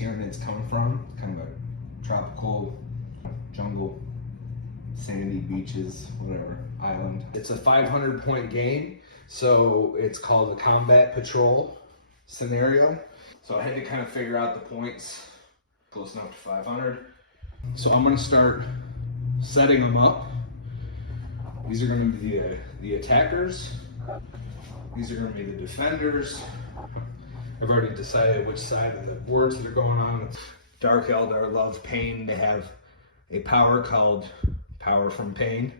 Tyranids come from. Kind of a tropical jungle, sandy beaches, whatever, island. It's a 500 point game, so it's called the combat patrol scenario. So I had to kind of figure out the points close enough to 500. So I'm going to start setting them up. These are going to be the attackers. These are going to be the defenders. I've already decided which side of the boards that are going on. Dark Eldar loves pain. They have a power called Power from Pain.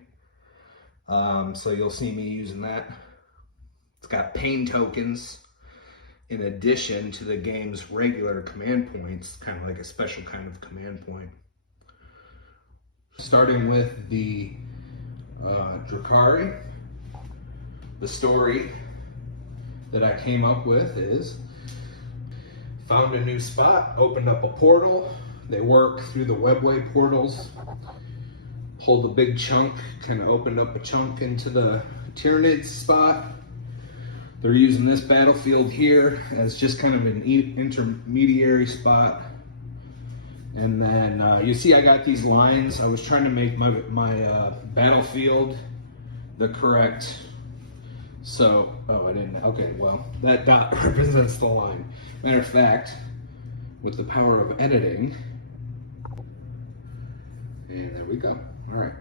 So you'll see me using that. It's got pain tokens in addition to the game's regular command points, kind of like a special kind of command point. Starting with the Drukhari, the story that I came up with is, found a new spot, opened up a portal. They work through the webway portals, pulled a big chunk, kind of opened up a chunk into the Tyranids spot. They're using this battlefield here as just kind of an intermediary spot. And then you see I got these lines. I was trying to make my battlefield the correct. So, oh, I didn't, okay, well, that dot represents the line. Matter of fact, with the power of editing, and there we go. All right,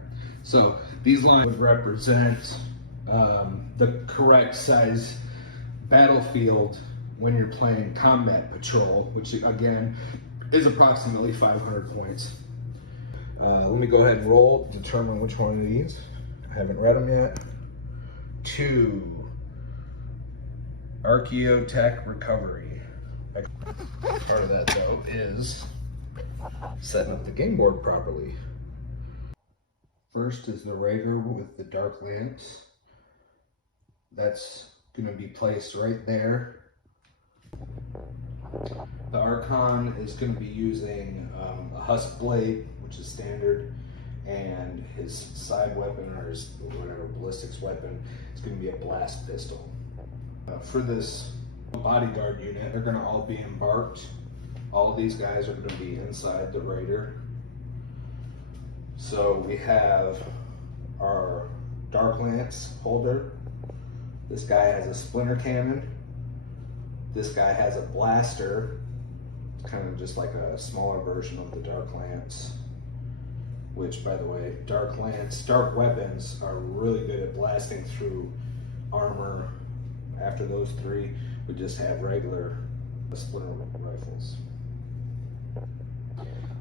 so these lines would represent the correct size battlefield when you're playing combat patrol, which again is approximately 500 points. Let me go ahead and roll, determine which one of these. I haven't read them yet. 2, Archaeotech Recovery. Part of that though is setting up the game board properly. First is the Raider with the dark lamps. That's going to be placed right there. The Archon is going to be using a Husk Blade, which is standard, and his side weapon, or his whatever ballistics weapon, is going to be a blast pistol. For this bodyguard unit, they're going to all be embarked. All of these guys are going to be inside the Raider. So we have our Dark Lance holder. This guy has a splinter cannon. This guy has a blaster. It's kind of just like a smaller version of the Dark Lance. Which, by the way, dark weapons are really good at blasting through armor. After those three, we just have regular splinter rifles.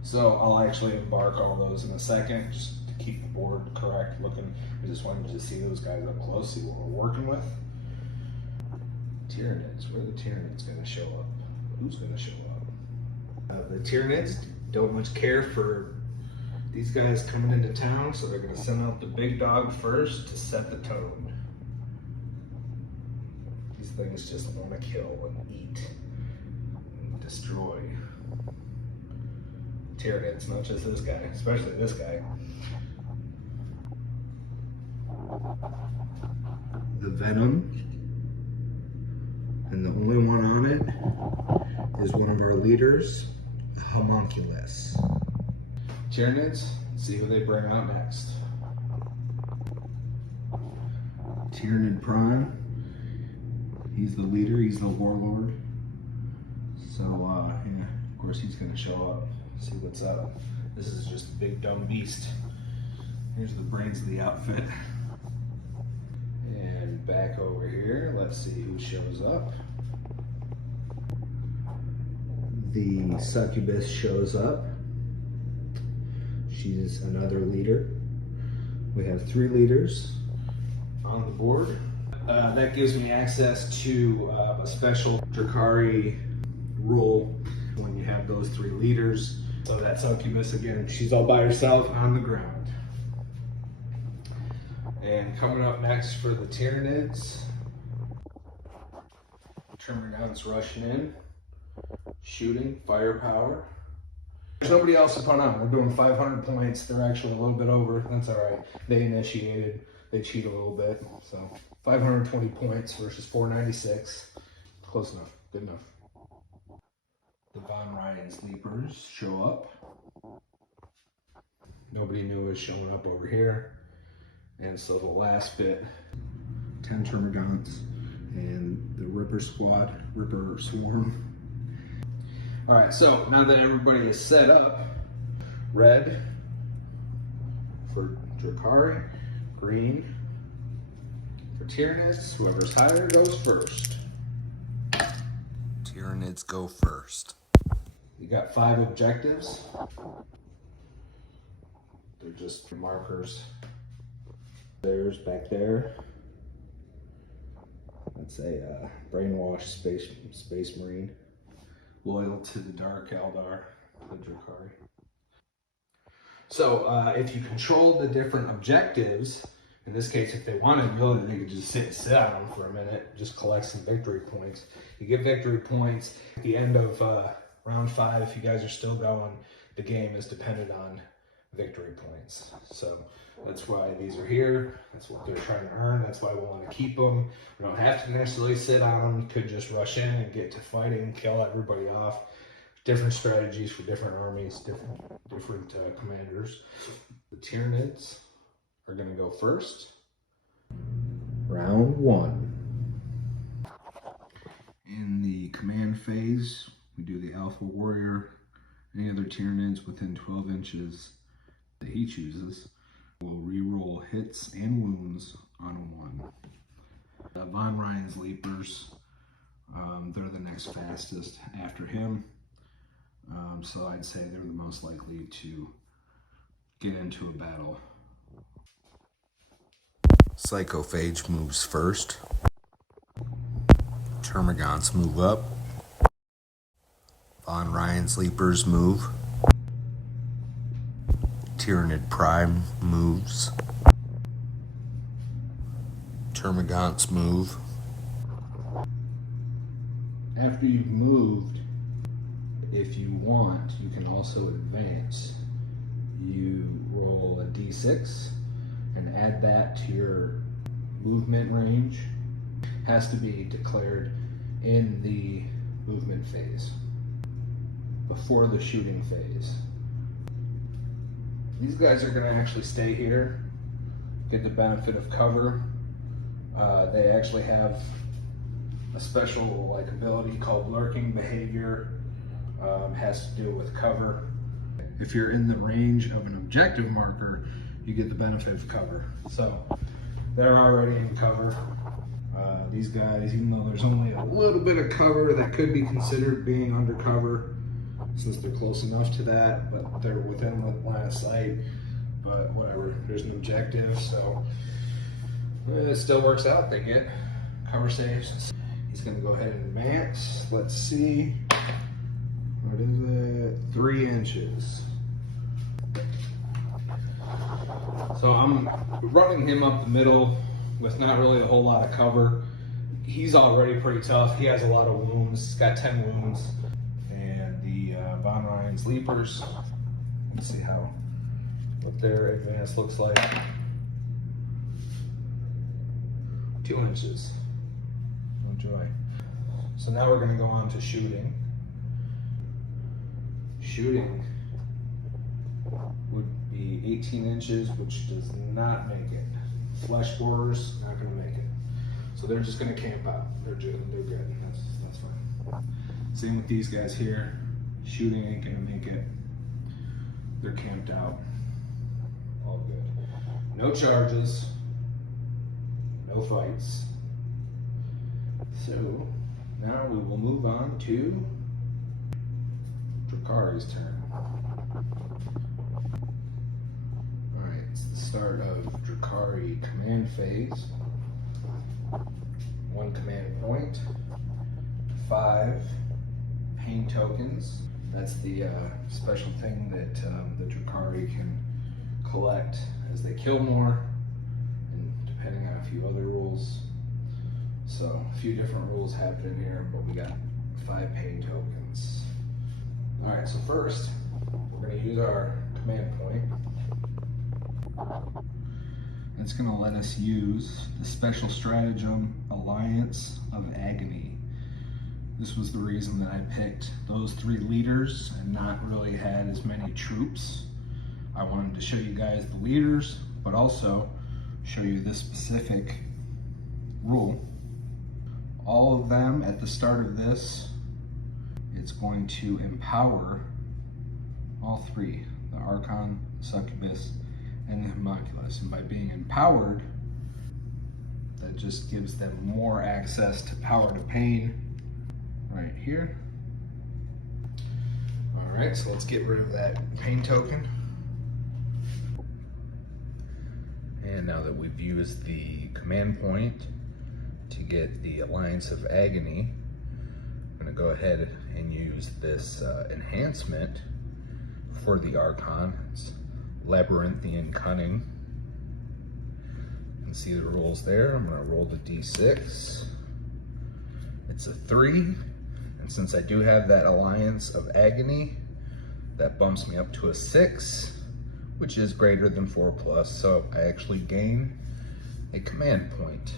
So I'll actually embark all those in a second, just to keep the board correct looking. I just wanted to see those guys up close, see what we're working with. Tyranids, where are the Tyranids going to show up? Who's going to show up? The Tyranids don't much care for these guys coming into town, so they're going to send out the big dog first to set the tone. These things just want to kill and eat and destroy. Tyranids, not just this guy, especially this guy. The Venom, and the only one on it is one of our leaders, the Haemonculus. Tyranids, see who they bring out next. Tyranid Prime, he's the leader, he's the warlord. So, yeah, of course he's gonna show up, see what's up. This is just a big dumb beast. Here's the brains of the outfit. And back over here, let's see who shows up. The Succubus shows up. She's another leader. We have 3 leaders on the board. That gives me access to a special Drukhari rule when you have those 3 leaders. So that Succubus, again, she's all by herself on the ground. And coming up next for the Tyranids, Termagants rushing in, shooting, firepower. There's nobody else to put on. We're doing 500 points. They're actually a little bit over. That's all right. They initiated. They cheat a little bit. So 520 points versus 496. Close enough. Good enough. The Von Ryan's Leapers show up. Nobody knew it was showing up over here. And so the last bit, 10 Termagants and the Ripper Squad, Ripper Swarm. All right, so now that everybody is set up, red for Drukhari, green for Tyranids. Whoever's higher goes first. Tyranids go first. You got 5 objectives. They're just markers. There's back there. That's a brainwashed space marine, loyal to the Dark Eldar, the Drukhari. So if you control the different objectives, in this case, if they wanted, really, they could just sit on them for a minute, just collect some victory points. You get victory points at the end of round 5. If you guys are still going, the game is dependent on victory points. So that's why these are here. That's what they're trying to earn. That's why we want to keep them. We don't have to necessarily sit on them. You could just rush in and get to fighting, kill everybody off. Different strategies for different armies, different commanders. The Tyranids are going to go first. Round 1. In the command phase, we do the Alpha Warrior. Any other Tyranids within 12 inches that he chooses will re-roll hits and wounds on 1. Von Ryan's Leapers, they're the next fastest after him. So I'd say they're the most likely to get into a battle. Psychophage moves first. Termagants move up. Von Ryan's Leapers move. Tyranid Prime moves. Termagants move. After you've moved, if you want, you can also advance. You roll a d6 and add that to your movement range. Has to be declared in the movement phase, before the shooting phase. These guys are going to actually stay here, get the benefit of cover. They actually have a special ability called lurking behavior. Has to do with cover. If you're in the range of an objective marker, you get the benefit of cover. So they're already in cover. These guys, even though there's only a little bit of cover that could be considered being undercover, since they're close enough to that, but they're within the line of sight. But whatever, there's an objective, so it still works out. They get cover saves. He's going to go ahead and advance. Let's see. What is it? 3 inches. So I'm running him up the middle with not really a whole lot of cover. He's already pretty tough. He has a lot of wounds. He's got 10 wounds. And the Von Ryan's Leapers. Let's see what their advance looks like. 2 inches. Enjoy. So now we're going to go on to shooting. Shooting would be 18 inches, which does not make it. Flesh borers, not going to make it. So they're just going to camp out. They're good. That's fine. Same with these guys here. Shooting ain't going to make it. They're camped out. All good. No charges. No fights. So now we will move on to Drukhari's turn. Alright, it's the start of Drukhari command phase. 1 command point. 5 pain tokens. That's the special thing that the Drukhari can collect as they kill more, and depending on a few other rules. So a few different rules happen in here, but we got 5 pain tokens. All right, so first we're going to use our command point. It's going to let us use the special stratagem Alliance of Agony. This was the reason that I picked those 3 leaders and not really had as many troops. I wanted to show you guys the leaders, but also show you this specific rule. All of them at the start of this, it's going to empower all 3, the Archon, the Succubus, and the Haemonculus. And by being empowered, that just gives them more access to power to pain right here. All right, so let's get rid of that pain token. And now that we've used the command point to get the Alliance of Agony, I'm going to go ahead and use this enhancement for the Archon. It's Labyrinthian Cunning. You can see the rolls there. I'm going to roll the d6. It's a 3, and since I do have that Alliance of Agony, that bumps me up to a 6, which is greater than 4+, so I actually gain a command point.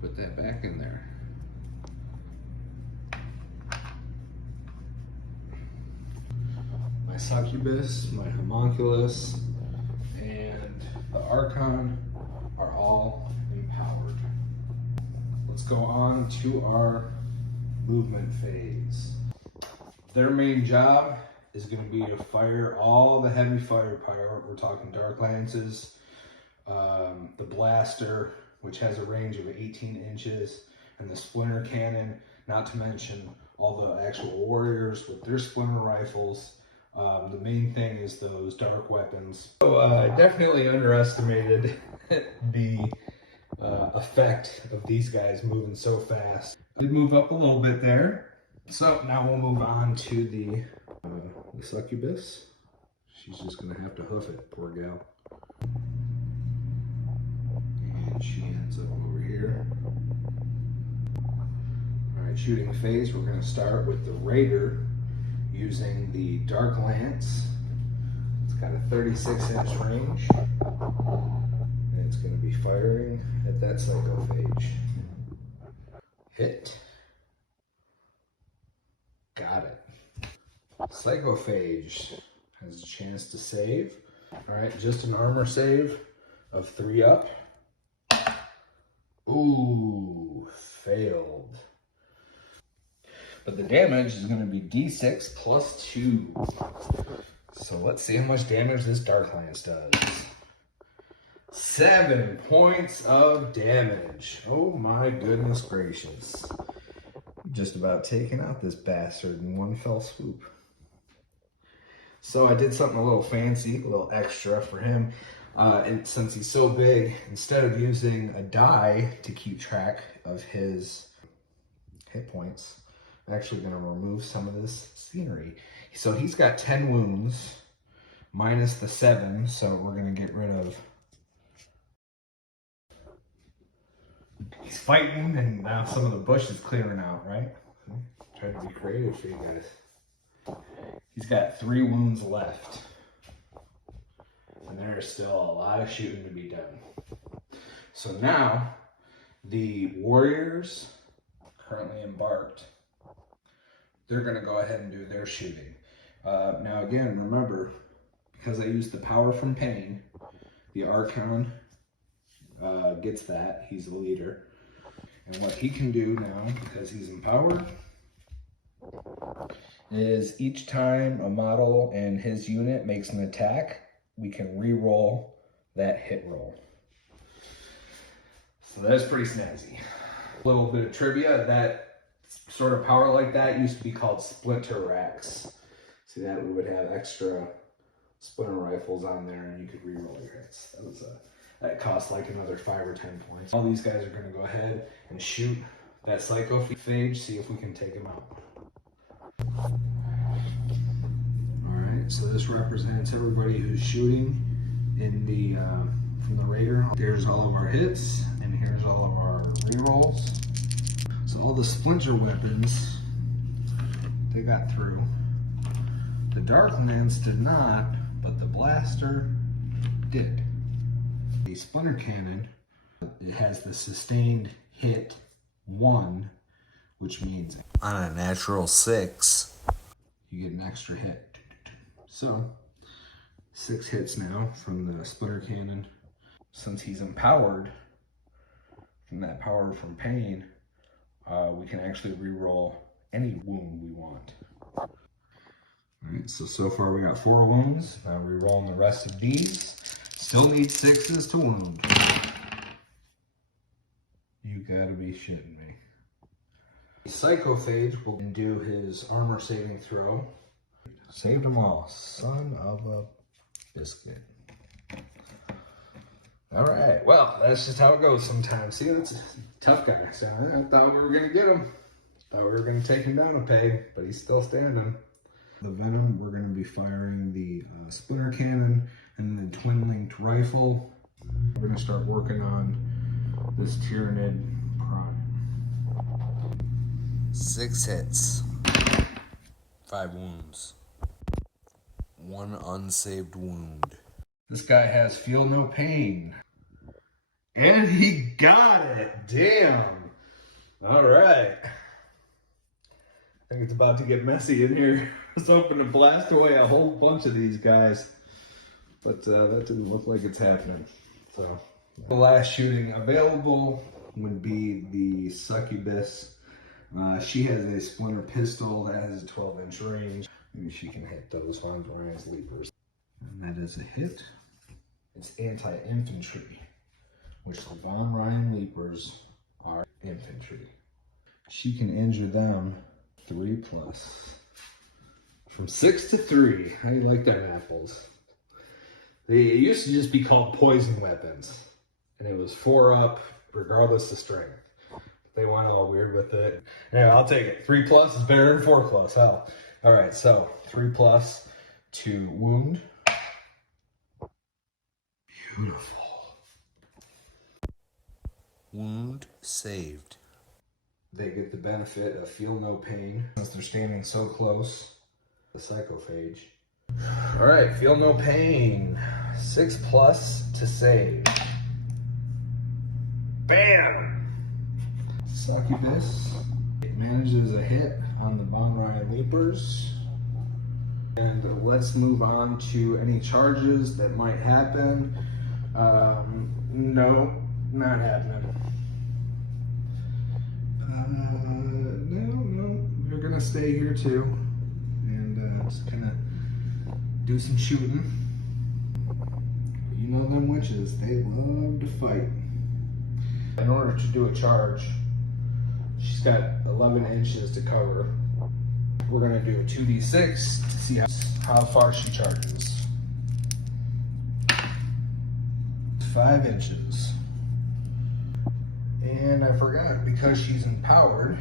Put that back in there. My Succubus, my Haemonculus, and the Archon are all empowered. Let's go on to our movement phase. Their main job is going to be to fire all the heavy firepower. We're talking Dark Lances, the Blaster, which has a range of 18 inches, and the Splinter Cannon, not to mention all the actual warriors with their splinter rifles. The main thing is those dark weapons. So I definitely underestimated the effect of these guys moving so fast. I did move up a little bit there. So now we'll move on to the Succubus. She's just gonna have to hoof it, poor gal. And she ends up over here. All right, shooting phase, we're gonna start with the Raider using the Dark Lance. It's got a 36-inch range, and it's gonna be firing at that Psychophage. Hit. Got it. Psychophage has a chance to save. All right, just an armor save of 3 up. Ooh, failed. But the damage is going to be d6 plus 2. So let's see how much damage this Dark Lance does. 7 points of damage. Oh my goodness gracious. Just about taking out this bastard in one fell swoop. So I did something a little fancy, a little extra for him. And since he's so big, instead of using a die to keep track of his hit points, I'm actually going to remove some of this scenery. So he's got 10 wounds, minus the 7, so we're going to get rid of... He's fighting, and now some of the bush is clearing out, right? Trying to be creative for you guys. He's got 3 wounds left. And there's still a lot of shooting to be done. So now, the warriors currently embarked, they're going to go ahead and do their shooting. Now again, remember, because I used the power from pain, the Archon gets that. He's the leader. And what he can do now, because he's empowered, is each time a model and his unit makes an attack, we can re-roll that hit roll. So that's pretty snazzy. A little bit of trivia, that sort of power like that used to be called splinter racks. See that? We would have extra splinter rifles on there and you could re-roll your hits. That cost like another 5 or 10 points. All these guys are going to go ahead and shoot that Psychophage, see if we can take him out. Alright, so this represents everybody who's shooting in the from the Raider. There's all of our hits, and here's all of our rerolls. So all the splinter weapons, they got through. The Dark Lance did not, but the Blaster did. The Splinter Cannon, it has the sustained hit 1, which means on a natural 6, you get an extra hit. So 6 hits now from the splitter cannon. Since he's empowered from that power from pain, we can actually reroll any wound we want. All right, so far we got 4 wounds. Now rerolling the rest of these. Still need 6s to wound. You gotta be shitting me. Psychophage will do his armor saving throw. Saved them all, son of a biscuit. All right, well, that's just how it goes sometimes. See, that's a tough guy. So I thought we were gonna get him. Thought we were gonna take him down a peg, but he's still standing. The Venom, we're gonna be firing the splitter cannon and the twin-linked rifle. We're gonna start working on this Tyranid prime. 6 hits, 5 wounds, 1 unsaved wound. This guy has feel no pain. And he got it. Damn. All right. I think it's about to get messy in here. I was hoping to blast away a whole bunch of these guys, but that didn't look like it's happening. So the last shooting available would be the Succubus. She has a splinter pistol that has a 12-inch range. Maybe she can hit those Von Ryan's Leapers. And that is a hit. It's anti-infantry, which the Von Ryan Leapers are infantry. She can injure them 3+. From 6 to 3. How do you like that, apples? They used to just be called poison weapons, and it was 4 up regardless of strength. They went all weird with it. Yeah, I'll take it. 3+ is better than 4+. Hell. All right, so 3+ to wound. Beautiful. Wound saved. They get the benefit of feel no pain since they're standing so close. The psychophage. All right, feel no pain. 6+ to save. Bam! Succubus. It manages a hit on the Von Ryan Leapers. And let's move on to any charges that might happen. No, not happening. No, we're gonna stay here too, and just gonna do some shooting. You know them witches, they love to fight. In order to do a charge, she's got 11 inches to cover. We're gonna do a 2d6 to see how far she charges. 5 inches. And I forgot, because she's empowered,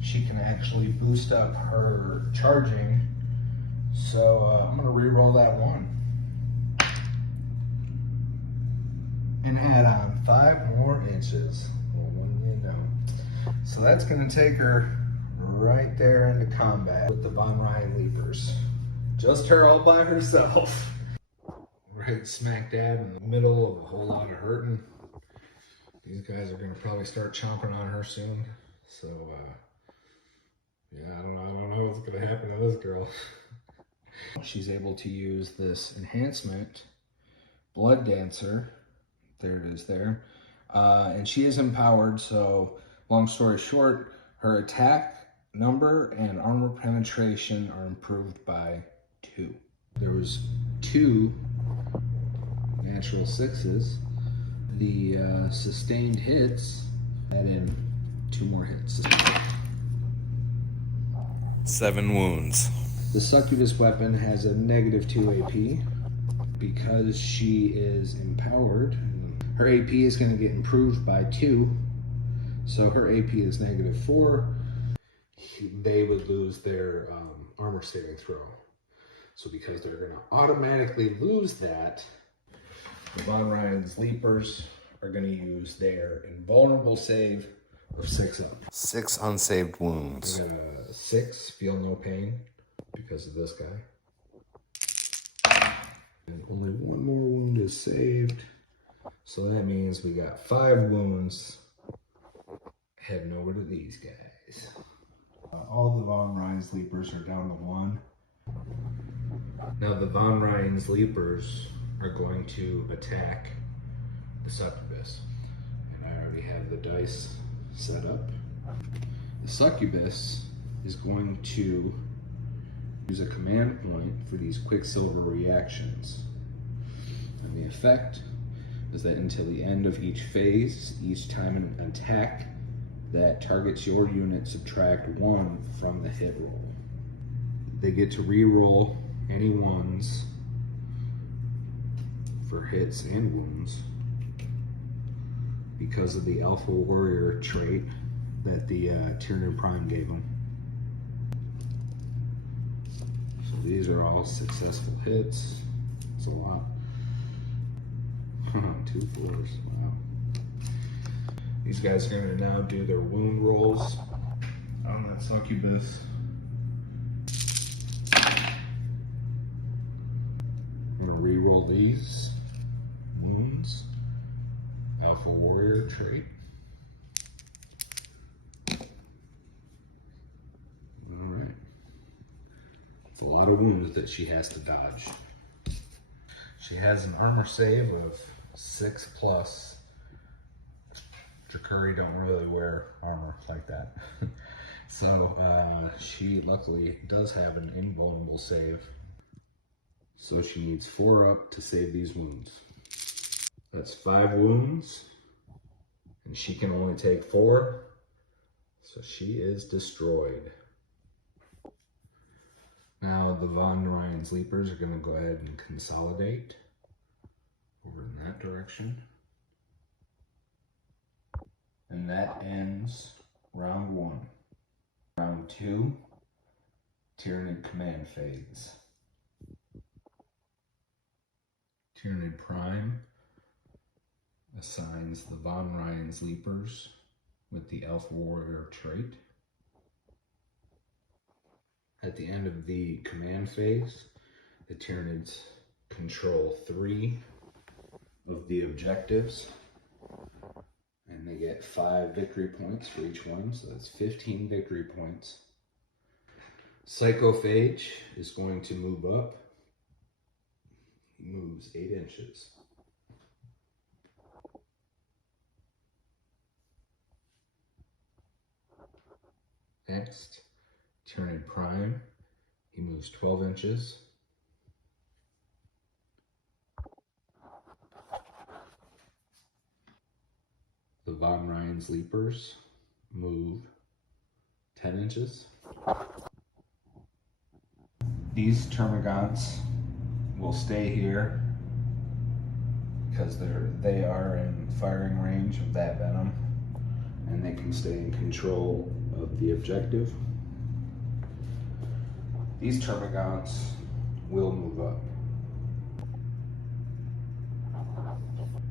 she can actually boost up her charging. So I'm gonna re-roll that 1. And add on 5 more inches. Well, you know. So that's gonna take her right there into combat with the Von Ryan Leapers. Just her all by herself. We're hitting smack dab in the middle of a whole lot of hurting. These guys are gonna probably start chomping on her soon. So yeah, I don't know what's gonna happen to this girl. She's able to use this enhancement, Blood Dancer. There it is there. And she is empowered, so long story short, her attack number and armor penetration are improved by 2. There was 2 natural 6s. The sustained hits add in 2 more hits. 7 wounds. The Succubus weapon has a -2 AP. Because she is empowered, her AP is going to get improved by 2. So her AP is -4. They would lose their armor saving throw. So because they're going to automatically lose that, the Von Ryan's Leapers are going to use their invulnerable save of 6 up. 6 unsaved wounds. 6, feel no pain because of this guy. And only 1 more wound is saved. So that means we got 5 wounds heading over to these guys. All the Von Ryan's Leapers are down to 1. Now the Von Ryan's Leapers are going to attack the Succubus. And I already have the dice set up. The Succubus is going to use a command point for these Quicksilver reactions. And the effect is that until the end of each phase, each time an attack that targets your unit, subtract 1 from the hit roll. They get to re-roll any ones for hits and wounds because of the Alpha Warrior trait that the Tyranid Prime gave them. So these are all successful hits. It's a lot. 2 4s, wow. These guys are going to now do their wound rolls on that Succubus. I'm going to re-roll these wounds. Alpha Warrior trait. Alright. It's a lot of wounds that she has to dodge. She has an armor save of 6+. Drukhari don't really wear armor like that. So she luckily does have an invulnerable save. So she needs 4 up to save these wounds. That's 5 wounds. And she can only take 4. So she is destroyed. Now the Von Ryan's Leapers are going to go ahead and consolidate over in that direction. And that ends round 1. Round 2, Tyranid command phase. Tyranid Prime assigns the Von Ryan's Leapers with the Alpha Warrior trait. At the end of the command phase, the Tyranids control 3 of the objectives, and they get 5 victory points for each one, so that's 15 victory points. Psychophage is going to move up. He moves 8 inches. Next, Tyranid Prime, he moves 12 inches. The Von Ryan's Leapers move 10 inches. These termagants will stay here because they are in firing range of that venom, and they can stay in control of the objective. These termagants will move up.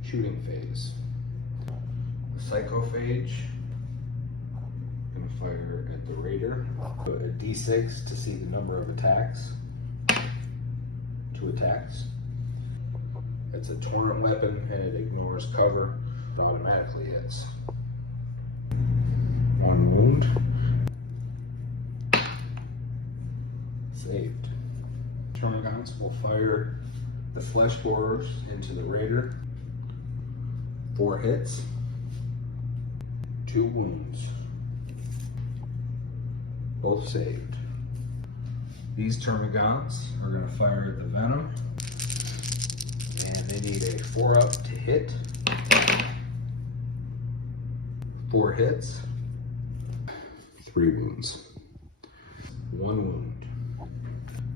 Shooting phase. The Psychophage going to fire at the Raider. A D6 to see the number of attacks. 2 attacks. It's a torrent weapon and it ignores cover. It automatically hits. 1 wound. Saved. Termagants will fire the Flesh Borers into the Raider. 4 hits. 2 wounds. Both saved. These termagants are going to fire at the venom, and they need a 4 up to hit. 4 hits. 3 wounds. 1 wound.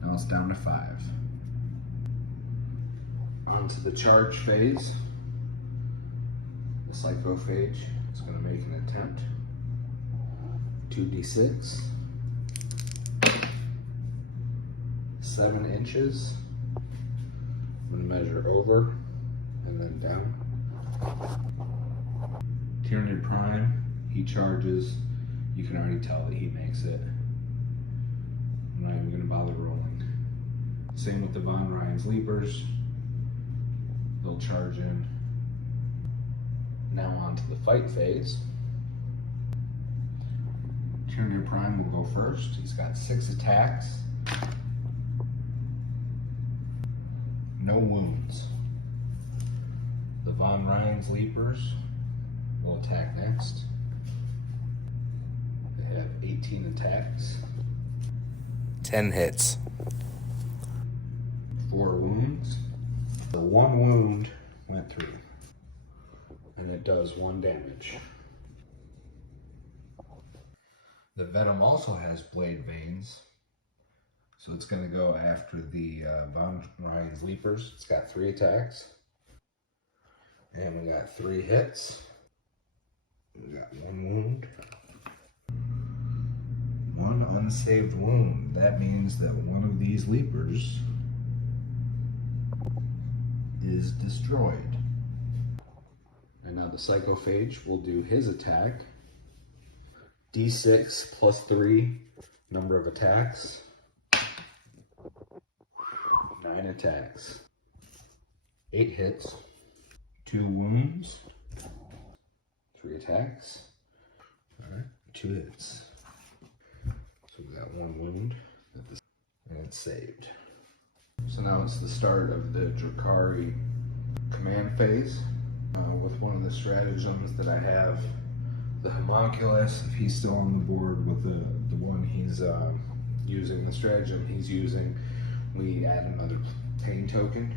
Now it's down to 5. On to the charge phase. The Psychophage is going to make an attempt. 2d6. 7 inches. I'm going to measure over and then down. Tyranid Prime, he charges. You can already tell that he makes it. I'm not even going to bother rolling. Same with the Von Ryan's Leapers. They'll charge in. Now on to the fight phase. Tyranid Prime will go first. He's got 6 attacks. No wounds. The Von Ryan's Leapers will attack next. They have 18 attacks. 10 hits. 4 wounds. The 1 wound went through. And it does 1 damage. The Venom also has blade veins. So it's going to go after the Von Ryan's Leapers. It's got 3 attacks. And we got 3 hits. We got 1 wound. 1 unsaved wound. That means that one of these Leapers is destroyed. And now the Psychophage will do his attack. D6 plus 3 number of attacks. 9 attacks. 8 hits. 2 wounds. 3 attacks. Alright, 2 hits. So we got 1 wound. And it's saved. So now it's the start of the Drukhari command phase. With one of the stratagems that I have, the Haemonculus, if he's still on the board with the one he's using, the stratagem he's using, we add another pain token.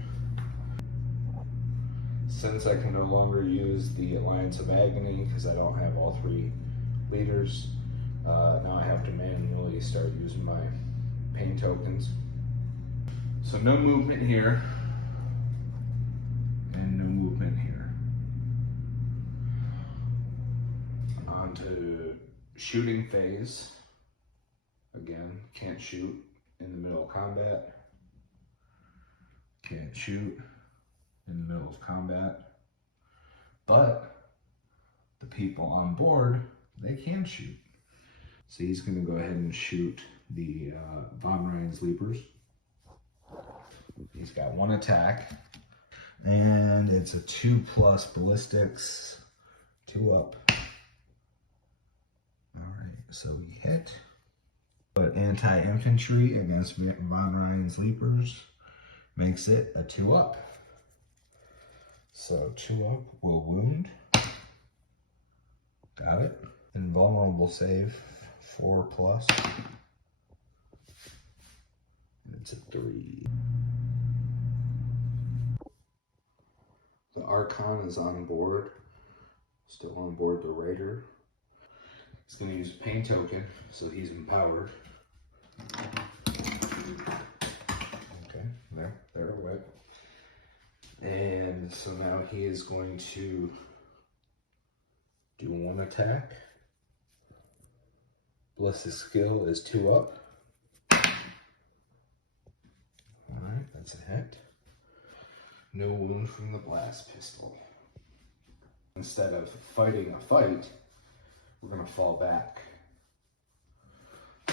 Since I can no longer use the Alliance of Agony because I don't have all 3 leaders, now I have to manually start using my pain tokens. So no movement here, and no movement here. On to shooting phase. Again, can't shoot in the middle of combat. Can't shoot in the middle of combat. But the people on board, they can shoot. So he's going to go ahead and shoot the Von Ryan's Leapers. He's got 1 attack, and it's a 2+ ballistics, 2 up. Alright, so we hit. But anti-infantry against Von Ryan's Leapers makes it a 2 up. So 2 up will wound. Got it. Invulnerable save, 4+. It's a 3. The Archon is on board. Still on board the Raider. He's going to use a pain token, so he's empowered. Okay, there away. And so now he is going to do 1 attack. Blessed skill is 2 up. Alright, that's a hit. No wound from the blast pistol. Instead of fighting a fight, we're going to fall back.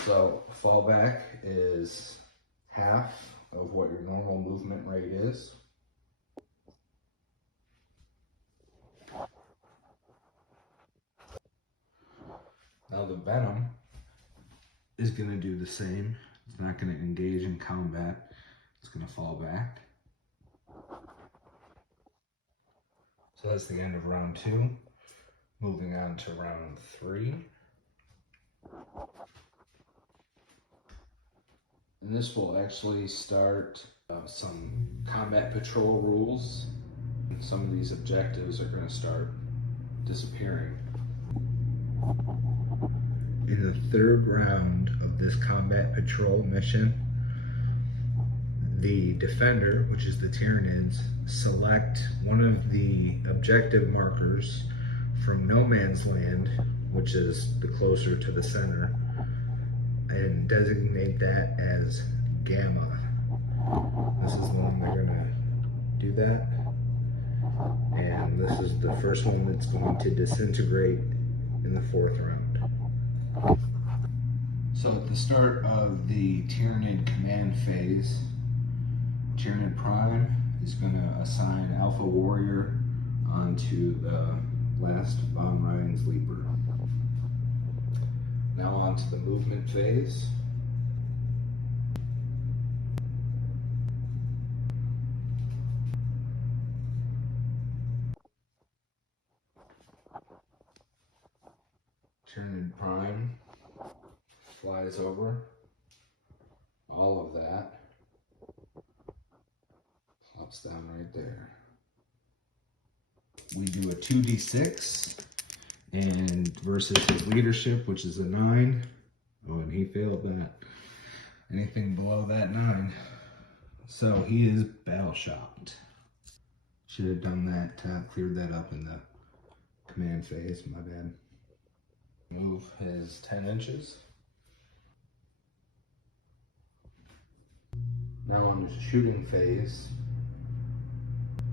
So fall back is half of what your normal movement rate is. Now the Venom is going to do the same. It's not going to engage in combat. It's going to fall back. So that's the end of round 2. Moving on to round 3. And this will actually start some combat patrol rules. Some of these objectives are going to start disappearing. In the 3rd round of this combat patrol mission, the defender, which is the Tyranids, select one of the objective markers from No Man's Land, which is the closer to the center, and designate that as Gamma. This is when they're going to do that. And this is the first one that's going to disintegrate in the 4th round. So at the start of the Tyranid command phase, Tyranid Prime is going to assign Alpha Warrior onto the last Von Ryan's Leaper. Now on to the movement phase. Tyranid Prime flies over. All of that plops down right there. We do a 2d6, and versus his leadership, which is a 9. Oh, and he failed that. Anything below that 9. So he is battle shocked. Should have done that, cleared that up in the command phase, my bad. Move his 10 inches. Now on the shooting phase,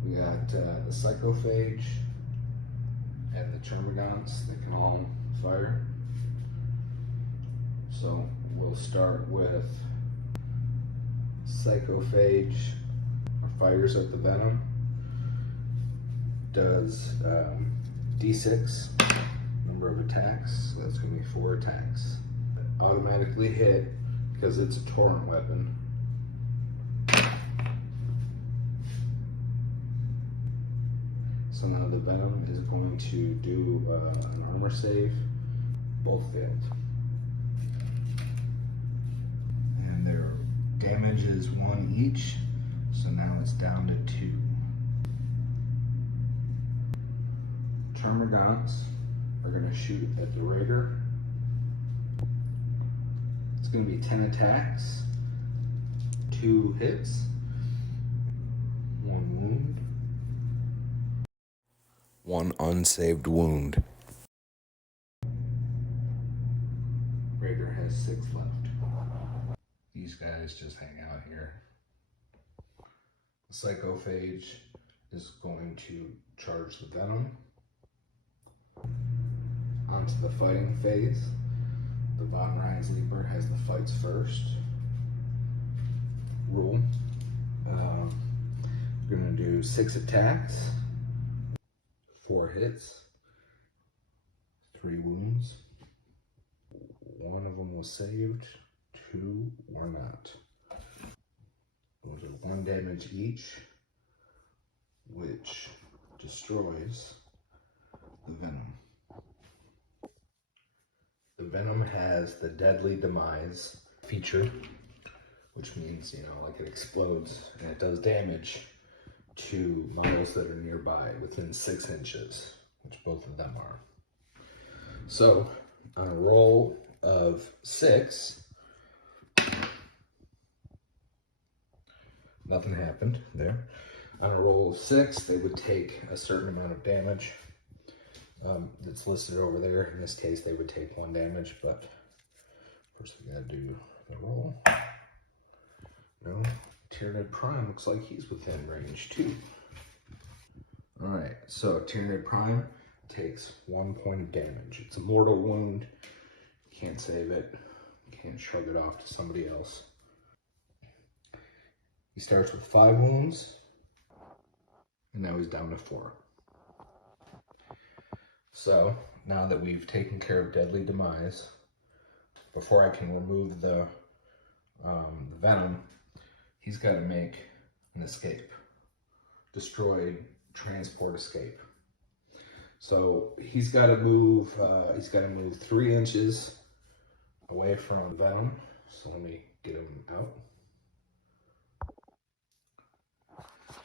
we got the Psychophage and the Termagants that can all fire. So we'll start with Psychophage, fires at the venom, does d6 number of attacks, so that's going to be 4 attacks. Automatically hit because it's a torrent weapon. So now the venom is going to do an armor save. Both failed. And their damage is 1 each, so now it's down to 2. Termagants are going to shoot at the Raider. It's going to be 10 attacks, 2 hits, 1 wound. 1 unsaved wound. Raider has 6 left. These guys just hang out here. The Psychophage is going to charge the venom. Onto the fighting phase. The Von Ryan's Leaper has the fights first. Rule. We're going to do 6 attacks, 4 hits, 3 wounds. 1 of them was saved, 2 were not. Those are 1 damage each, which destroys the venom. The venom has the deadly demise feature, which means, like it explodes and it does damage to models that are nearby within 6 inches, which both of them are. So, on a roll of 6, nothing happened there. On a roll of 6, they would take a certain amount of damage that's listed over there. In this case, they would take 1 damage, but first we gotta do the roll. No, Tyranid Prime looks like he's within range too. Alright, so Tyranid Prime takes 1 point of damage. It's a mortal wound. Can't save it. Can't shrug it off to somebody else. He starts with 5 wounds, and now he's down to 4. So, now that we've taken care of deadly demise, before I can remove the venom, he's got to make an escape. Destroy, transport, escape. So he's got to move 3 inches away from venom. So let me get him out.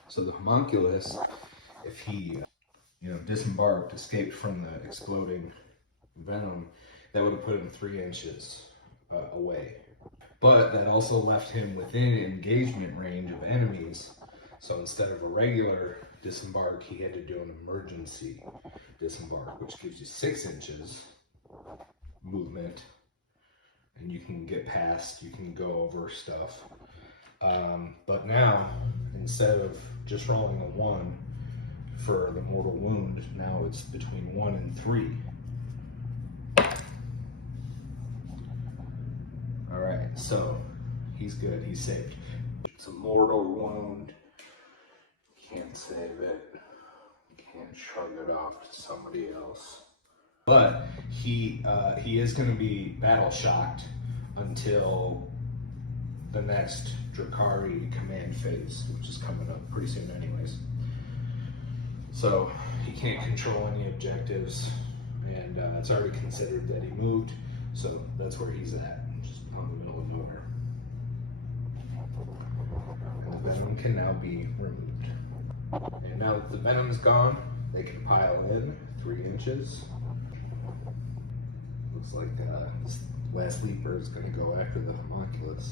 So the Haemonculus, if he disembarked, escaped from the exploding venom, that would have put him 3 inches away. But that also left him within engagement range of enemies. So instead of a regular disembark, he had to do an emergency disembark, which gives you 6 inches movement, and you can get past, you can go over stuff. But now, instead of just rolling a 1 for the mortal wound, now it's between 1 and 3. Alright, so he's good, he's saved. It's a mortal wound. Can't save it. Can't shrug it off to somebody else. But he is going to be battle shocked until the next Drukhari command phase, which is coming up pretty soon anyways. So he can't control any objectives, and it's already considered that he moved, so that's where he's at, just out in the middle of nowhere. And the venom can now be removed. And now that the venom's gone, they can pile in 3 inches. Looks like this last leaper is going to go after the Haemonculus.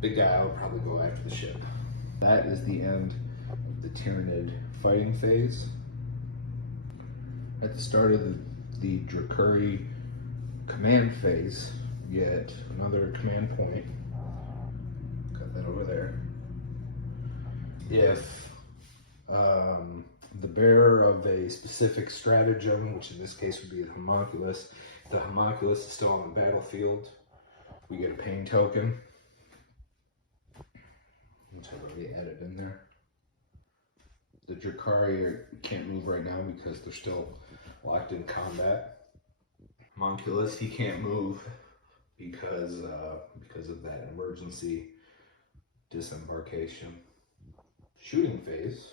Big guy will probably go after the ship. That is the end of the Tyranid fighting phase. At the start of the Drukhari command phase, we get another command point. Got that over there. If the bearer of a specific stratagem, which in this case would be the Haemonculus, if the Haemonculus is still on the battlefield, we get a pain token, which I've already added in there. The Drukhari can't move right now because they're still locked in combat. Haemonculus, he can't move because of that emergency disembarkation. Shooting phase,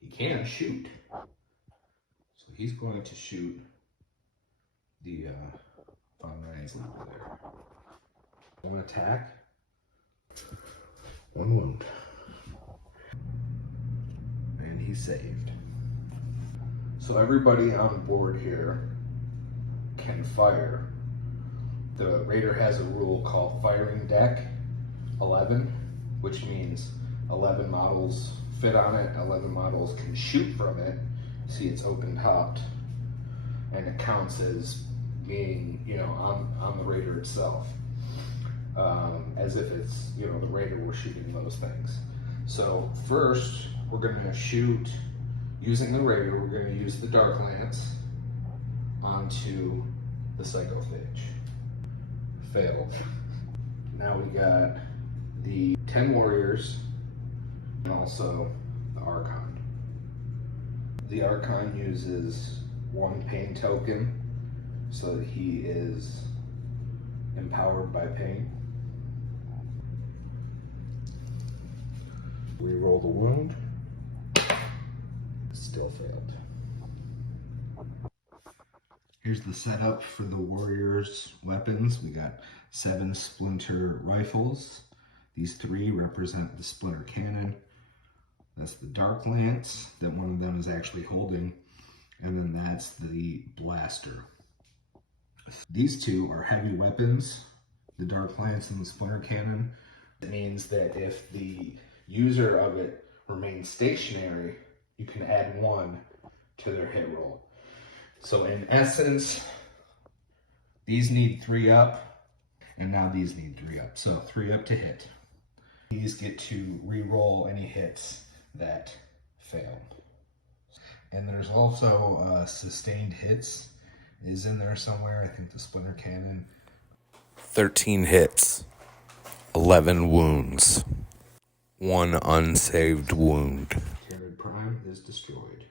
he can shoot. So he's going to shoot the Tyranids over there. 1 attack, 1 wound. And he's saved. So everybody on board here can fire. The Raider has a rule called firing deck 11, which means 11 models fit on it, 11 models can shoot from it. See, it's open topped, and it counts as being, on the Raider itself, as if it's, the Raider were shooting those things. So first, we're going to shoot, using the Raider, we're going to use the Dark Lance onto the Psychophage. Failed. Now we got the 10 warriors and also the Archon. The Archon uses 1 pain token, so that he is empowered by pain. Reroll the wound. Still failed. Here's the setup for the warriors' weapons. We got 7 splinter rifles. These 3 represent the splinter cannon. That's the Dark Lance that one of them is actually holding. And then that's the blaster. These 2 are heavy weapons, the Dark Lance and the splinter cannon. It means that if the user of it remains stationary, you can add 1 to their hit roll. So in essence, these need 3 up, and now these need 3 up. So 3 up to hit. These get to re-roll any hits that fail. And there's also sustained hits is in there somewhere. I think the splinter cannon. 13 hits, 11 wounds, 1 unsaved wound. Tyranid Prime is destroyed.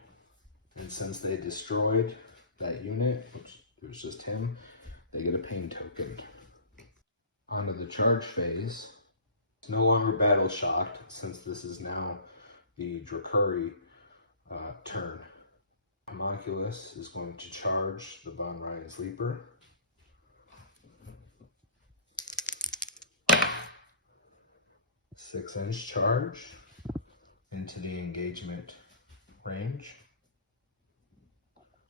And since they destroyed that unit, which it was just him, they get a pain token. Onto the charge phase. It's no longer battle shocked, since this is now the Drukhari turn. Haemonculus is going to charge the Von Ryan's Leaper. Six-inch charge into the engagement range.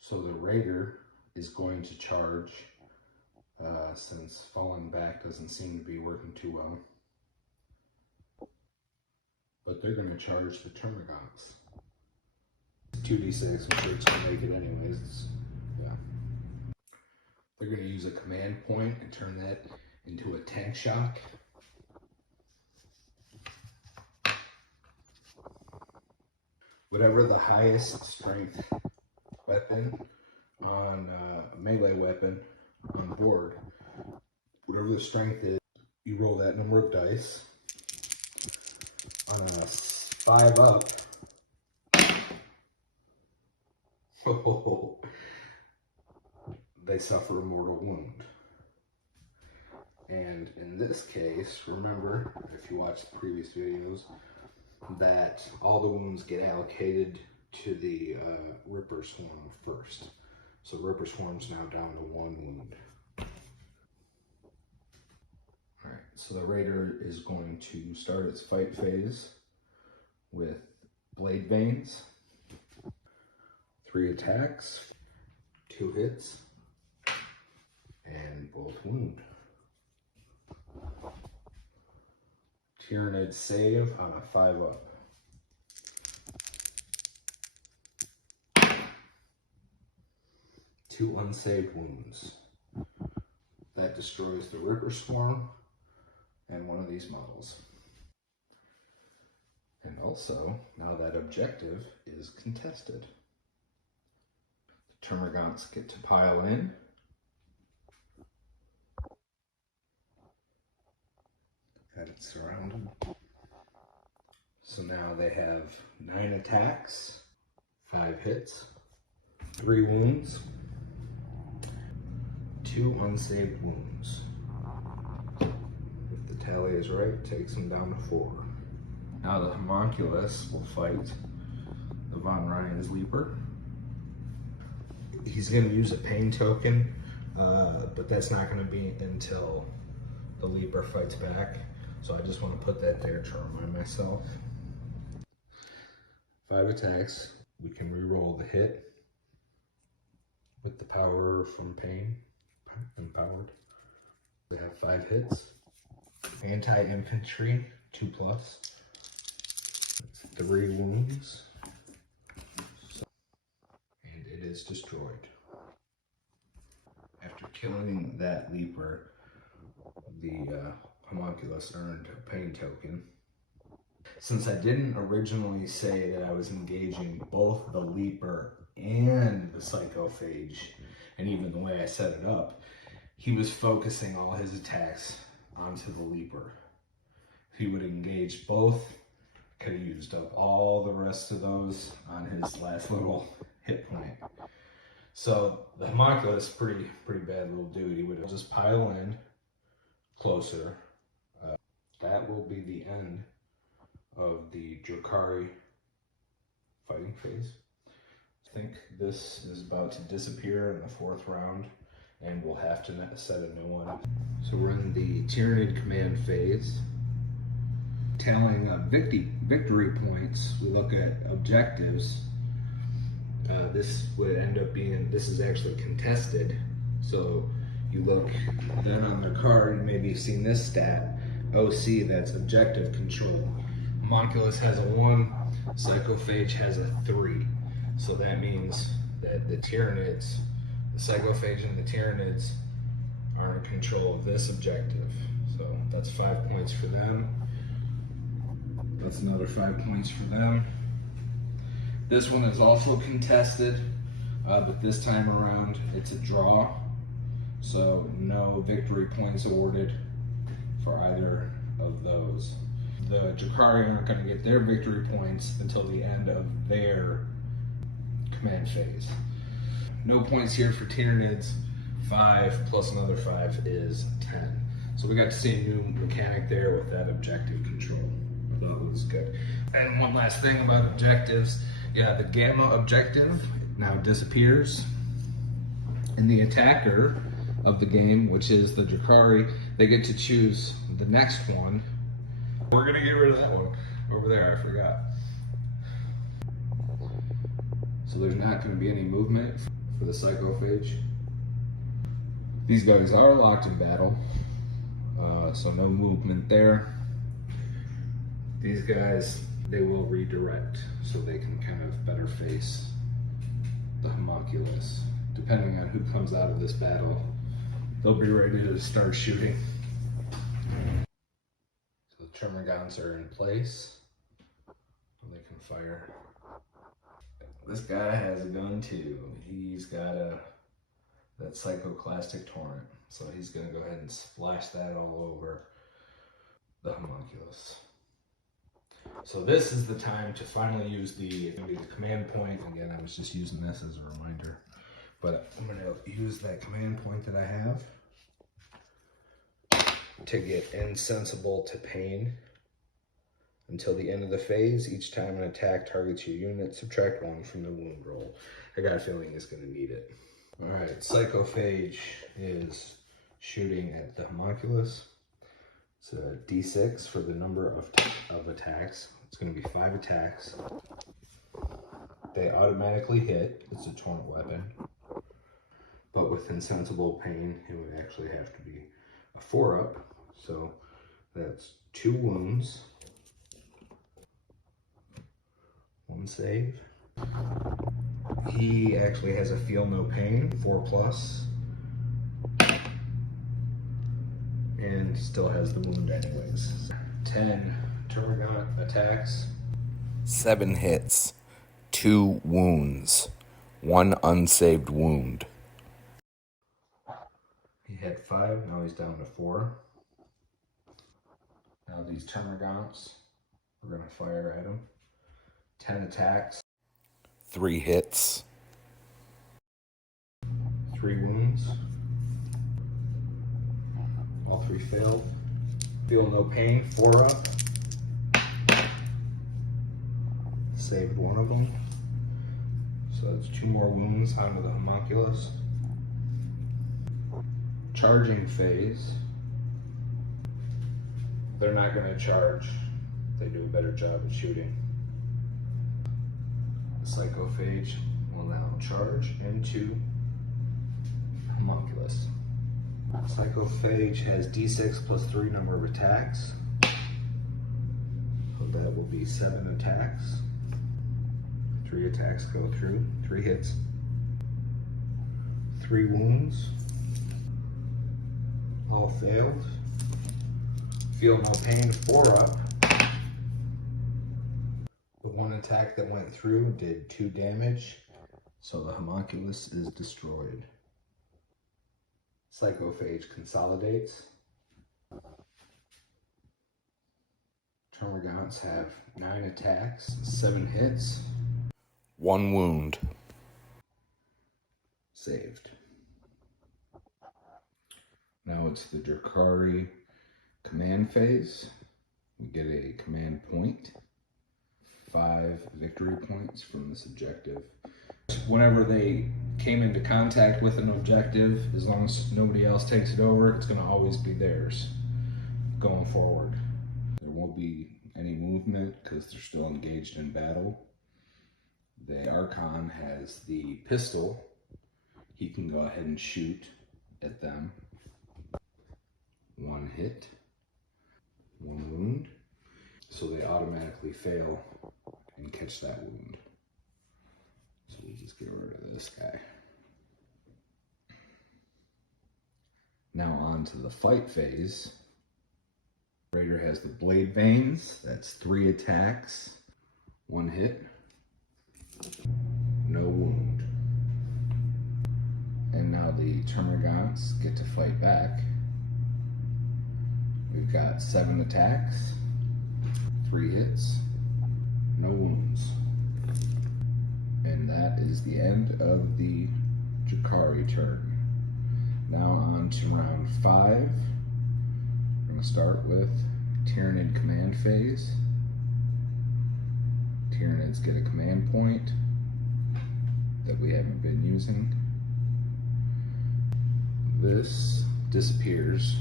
So the Raider is going to charge, since falling back doesn't seem to be working too well. But they're going to charge the Termagants. 2d6, I'm sure it's going to make it anyways. Yeah. They're going to use a command point and turn that into a tank shock. Whatever the highest strength weapon on a melee weapon on board, whatever the strength is, you roll that number of dice. On a 5 up, they suffer a mortal wound. And in this case, remember, if you watch the previous videos, that all the wounds get allocated to the Ripper Swarm first. So Ripper Swarm's now down to 1 wound. Alright, so the Raider is going to start its fight phase with Blade Veins. 3 attacks, 2 hits, and both wound. Tyranid save on a 5-up. Two unsaved wounds. That destroys the Ripper Swarm and one of these models. And also, now that objective is contested. The Termagants get to pile in. Got it surrounded. So now they have 9 attacks, 5 hits, 3 wounds, 2 unsaved wounds. If the tally is right, takes them down to 4. Now the Haemonculus will fight the Von Ryan's Leaper. He's going to use a pain token, but that's not going to be until the Leaper fights back. So I just want to put that there to remind myself. 5 attacks. We can re-roll the hit with the power from pain. Empowered. They have 5 hits. Anti-infantry, 2+. It's 3 wounds. And it is destroyed. After killing that Leaper, the Haemonculus earned a pain token. Since I didn't originally say that I was engaging both the Leaper and the Psychophage, and even the way I set it up, he was focusing all his attacks onto the Leaper. If he would engage both, could have used up all the rest of those on his last little hit point. So the Haemonculus, pretty bad little dude. He would just pile in closer. That will be the end of the Drukhari fighting phase. I think this is about to disappear in the 4th round, and we'll have to set a new one. So we're in the Tyranid command phase. Tallying up victory points, we look at objectives. This would end up being, this is actually contested. So you look then on the card, maybe you've seen this stat, OC, that's objective control. Haemonculus has a 1, Psychophage has a 3. So that means that the Tyranids, the Psychophage and the Tyranids, are in control of this objective. So that's 5 points for them. That's another 5 points for them. This one is also contested, but this time around it's a draw. So no victory points awarded for either of those. The Drukhari aren't going to get their victory points until the end of their command phase. No points here for Tyranids. 5 plus another 5 is 10. So we got to see a new mechanic there with that objective control. That was good. And one last thing about objectives. Yeah, the Gamma objective now disappears. And the attacker of the game, which is the Drukhari, they get to choose the next one. We're gonna get rid of that one over there, I forgot. So there's not gonna be any movement for the Psychophage. These guys are locked in battle, so no movement there. These guys, they will redirect so they can kind of better face the Haemonculus. Depending on who comes out of this battle, they'll be ready to start shooting. So the Termagants are in place. They can fire. This guy has a gun too. He's got that Psychoclastic Torrent. So he's gonna go ahead and splash that all over the Haemonculus. So this is the time to finally use the command point. Again, I was just using this as a reminder. But I'm gonna use that command point that I have to get insensible to pain until the end of the phase. Each time an attack targets your unit, subtract 1 from the wound roll. I got a feeling it's gonna need it. All right, Psychophage is shooting at the Haemonculus. It's a D6 for the number of attacks. It's gonna be 5 attacks. They automatically hit. It's a taunt weapon. But with insensible pain, it would actually have to be a 4-up. So that's 2 wounds. 1 save. He actually has a feel no pain, 4+. And still has the wound anyways. 10 Termagant attacks. 7 hits, 2 wounds, 1 unsaved wound. He had 5, now he's down to 4. Now these Termagants, we're gonna fire at him. 10 attacks. 3 hits, 3 wounds. All 3 failed. Feel no pain, 4-up. Saved 1 of them. So that's 2 more wounds onto the Haemonculus. Charging phase. They're not going to charge. They do a better job at shooting. The Psychophage will now charge into Haemonculus. Psychophage has D6 plus 3 number of attacks. So that will be 7 attacks. 3 attacks go through, 3 hits. 3 wounds. All failed. Feel no pain, 4-up. The 1 attack that went through did 2 damage. So the Haemonculus is destroyed. Psychophage consolidates. Termagants have 9 attacks, 7 hits. 1 wound. Saved. Now it's the Drukhari command phase. We get a command point. 5 victory points from this objective. Whenever they came into contact with an objective, as long as nobody else takes it over, it's going to always be theirs going forward. There won't be any movement because they're still engaged in battle. The Archon has the pistol. He can go ahead and shoot at them. 1 hit, 1 wound. So they automatically fail and catch that wound. So we just get rid of this guy. Now on to the fight phase. Raider has the blade veins. That's 3 attacks, 1 hit, no wound. And now the Termagants get to fight back. We've got 7 attacks, 3 hits, no wounds. And that is the end of the Drukhari turn. Now on to round 5. We're going to start with Tyranid command phase. Tyranids get a command point that we haven't been using. This disappears.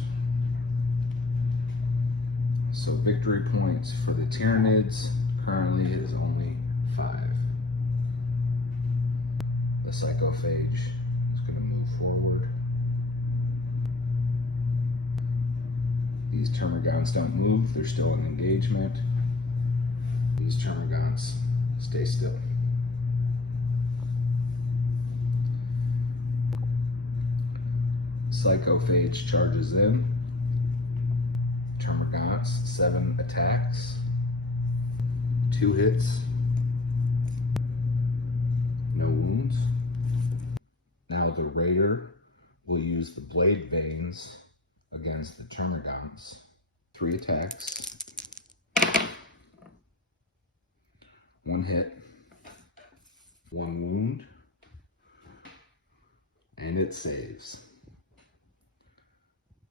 So victory points for the Tyranids currently is only 5. The Psychophage is going to move forward. These Termagants don't move, they're still in engagement. These Termagants stay still. Psychophage charges in. Termagants, 7 attacks, 2 hits, no wounds. Now the Raider will use the blade veins against the Termagants. 3 attacks, 1 hit, 1 wound. hit saves.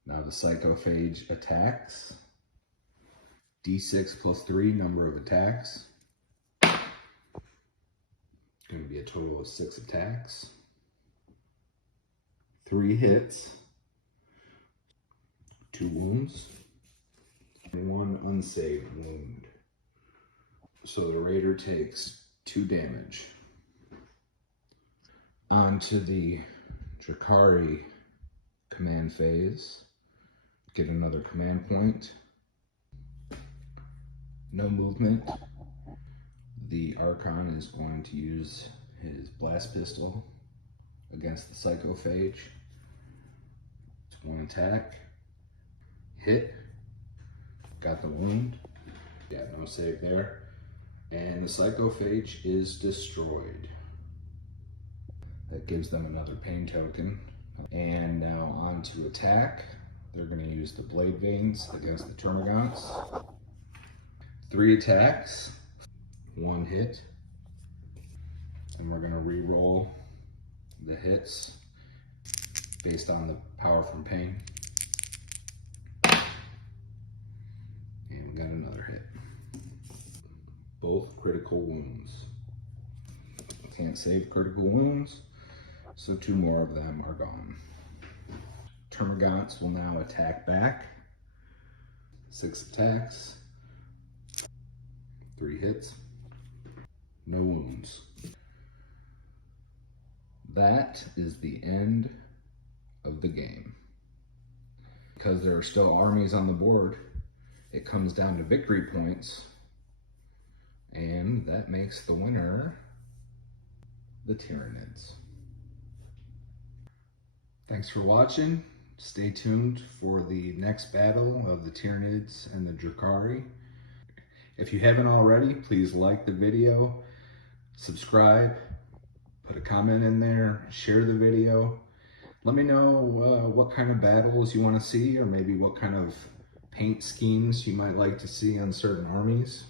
Now the psychophage attacks. D6 plus 3 number of attacks. Going to be a total of 6 attacks. 3 hits. 2 wounds. And 1 unsaved wound. So the raider takes 2 damage. On to the Drukhari command phase. Get another command point. No movement. The Archon is going to use his blast pistol against the psychophage. It's going to attack. Hit. Got the wound. Yeah, no save there. And the psychophage is destroyed. That gives them another pain token. And now on to attack. They're going to use the blade veins against the termagants. 3 attacks, 1 hit. And we're going to re-roll the hits based on the power from pain. And we got another hit. Both critical wounds. Can't save critical wounds, so 2 more of them are gone. Termagants will now attack back. 6 attacks, 3 hits, no wounds. That is the end of the game. Because there are still armies on the board, it comes down to victory points, and that makes the winner the Tyranids. Thanks for watching. Stay tuned for the next battle of the Tyranids and the Drukhari. If you haven't already, please like the video, subscribe, put a comment in there, share the video. Let me know what kind of battles you want to see, or maybe what kind of paint schemes you might like to see on certain armies.